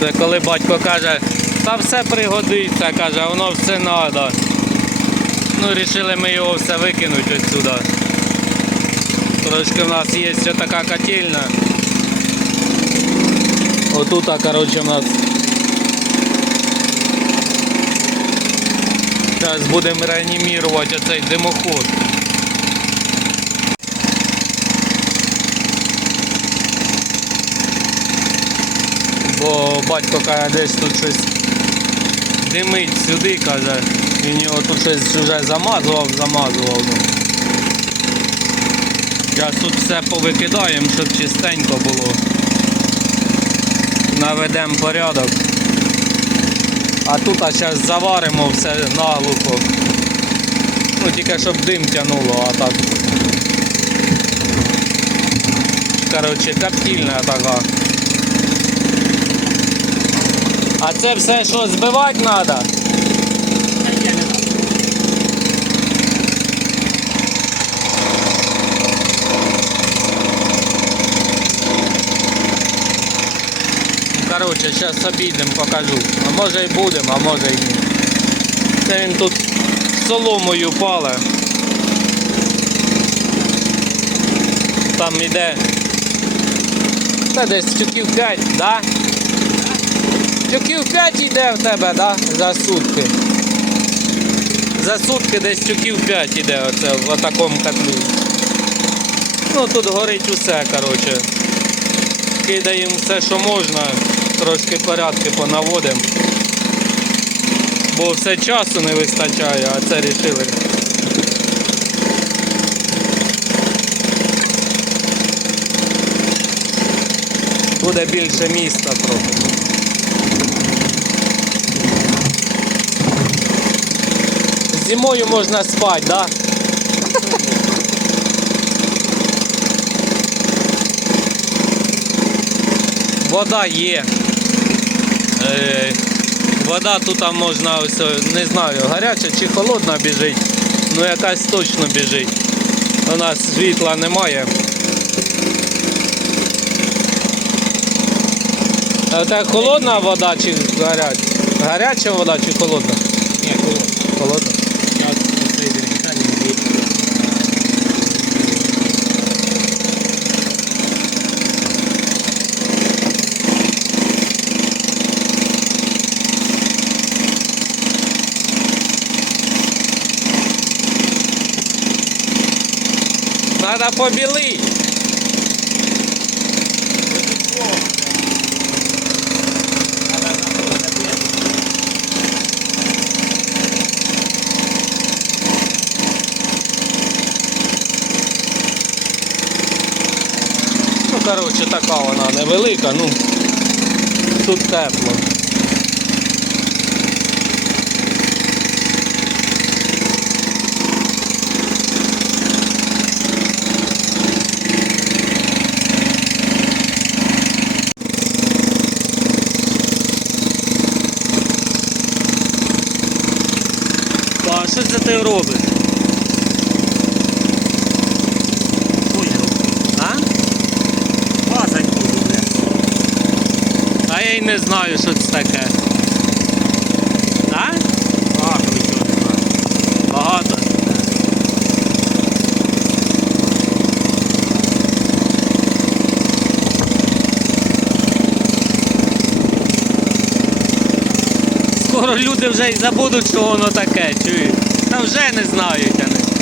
Це коли батько каже, та все пригодиться, каже, воно все треба. Ну, вирішили ми його все викинути отсюди. Трошки в нас є ще така котельня. Отут, коротше, у нас. Зараз будемо реанімувати оцей димоход. Бо батько каже, десь тут щось димить сюди, каже. Він його тут щось вже замазував, замазував. Ну. Зараз тут все повикидаємо, щоб чистенько було. Наведемо порядок. А тут а зараз заваримо все наглухо. Ну тільки щоб дим тянуло, а так. Коротше, коптільна така. А це все що збивати треба? Коротше, зараз обійдемо, покажу. А може і будемо, а може і ні. Це він тут соломою пале. Там іде. Та десь тюків 5, да? Тюків 5 йде в тебе, да? За сутки. За сутки десь тюків 5 йде оце в такому котлі. Ну тут горить усе, коротше. Кидаємо все, що можна, трошки порядки понаводимо. Бо все часу не вистачає, а це рішили. Буде більше міста трохи. Зимою можна спати? Да? Вода є. Е, вода тут можна ось, не знаю, гаряча чи холодна біжить. Ну якась точно біжить. У нас світла немає. Це холодна вода чи гаряча? Гаряча вода чи холодна? Ні. Холодна. Буде. Надо побілить. Коротше, така вона невелика, ну тут тепло. А що це ти робиш? Що я роблю? А? Лазать буду, блядь. А я й не знаю, що це таке. А? А, ви чого не? Багато. Скоро люди вже й забудуть, що воно таке, чуєш? Та вже не знають вони.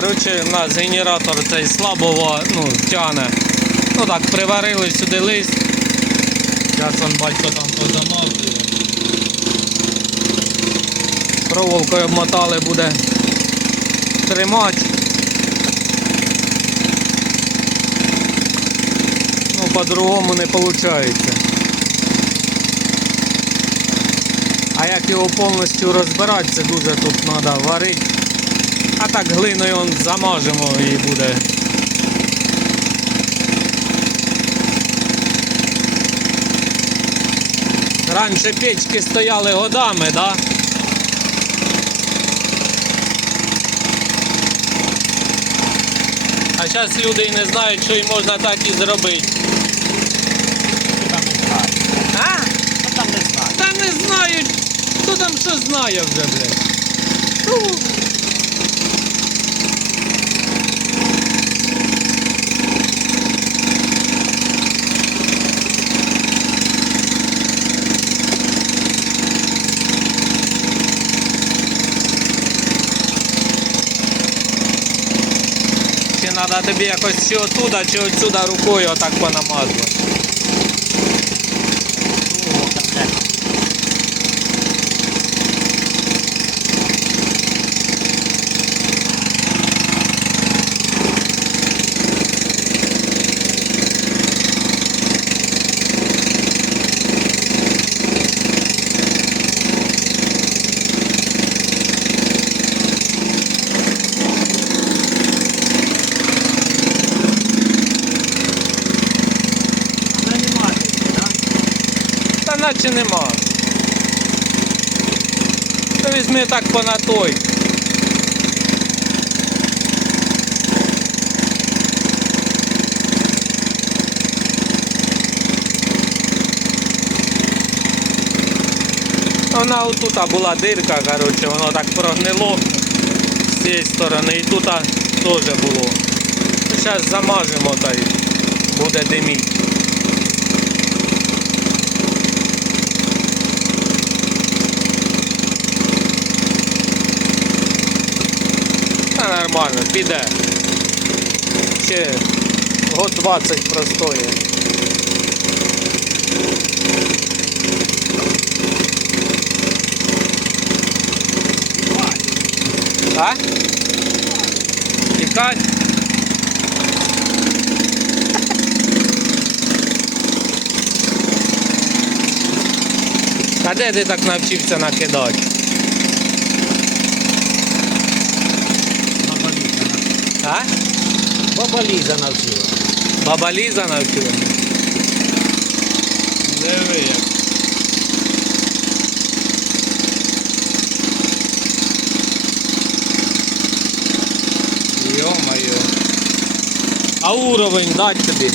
Коротше, у нас генератор цей слабо ну, тяне. Ну так, приварили сюди лист. Зараз он батько там позамазує. Проволокою обмотали буде тримати. Ну, по-другому не виходить. А як його повністю розбирати, це дуже тут треба варити. А так глиною он замажемо і буде. Раніше печки стояли годами, да? А зараз люди і не знають, що і можна так і зробити. Там не знає? А? Та не знають. Хто там що знає вже, блядь. Треба тобі якось чи отуда, чи отсюда рукою отак понамазувати? Та наче нема. Та візьми так понатой. Вона отут була дирка, коротше, воно так прогнило з цієї сторони і тут теж було. Зараз замажемо та й буде диміть. Нормально, піде. Ще год 20 простоє. А? Тікать? А де ти так навчився накидати? А? Баба Ліза навчила. Баба Ліза навчила? Диви як. Йо-моє. А уровень дать тобі?